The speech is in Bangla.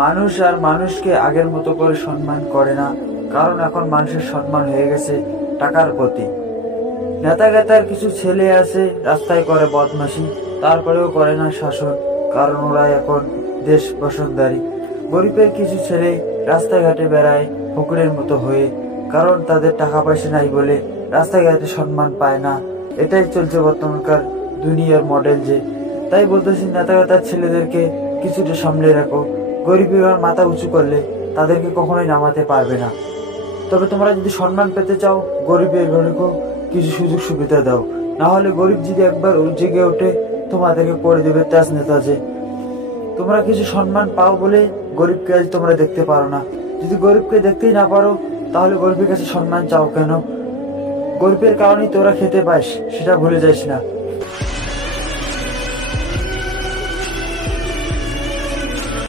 মানুষ আর মানুষকে আগের মতো করে সম্মান করে না, কারণ এখন মানুষের সম্মান হয়ে গেছে টাকার প্রতি। নেতাগেতার কিছু ছেলে আছে রাস্তায় করে বদমাশি, তারপরেও করে না শাসন, কারণ ওরা এখন দেশ বসতদারি। গরিবের কিছু ছেলে রাস্তাঘাটে বেড়ায় ফকিরের মতো হয়ে, কারণ তাদের টাকা পয়সা নাই বলে রাস্তাঘাটে সম্মান পায় না। এটাই চলছে বর্তমানকার দুনিয়ার মডেল। যে তাই বলতেছি, নেতাগেতার ছেলেদেরকে কিছুটা সামলে রাখো। গরিবের মাথা উঁচু করলে তাদেরকে কখনোই নামাতে পারবে না। তবে তোমরা যদি সম্মান পেতে চাও, গরিবের ঘরেও কিছু সুযোগ সুবিধা দাও, না হলে গরিব যদি একবার জেগে ওঠে তোমাদেরকে করে দেবে তাজ নেতা। যে তোমরা কিছু সম্মান পাও বলে গরিবকে আজ তোমরা দেখতে পারো না। যদি গরিবকে দেখতেই না পারো, তাহলে গরিবের কাছে সম্মান চাও কেন? গরিবের কারণেই তোরা খেতে পাস, সেটা ভুলে যাস না।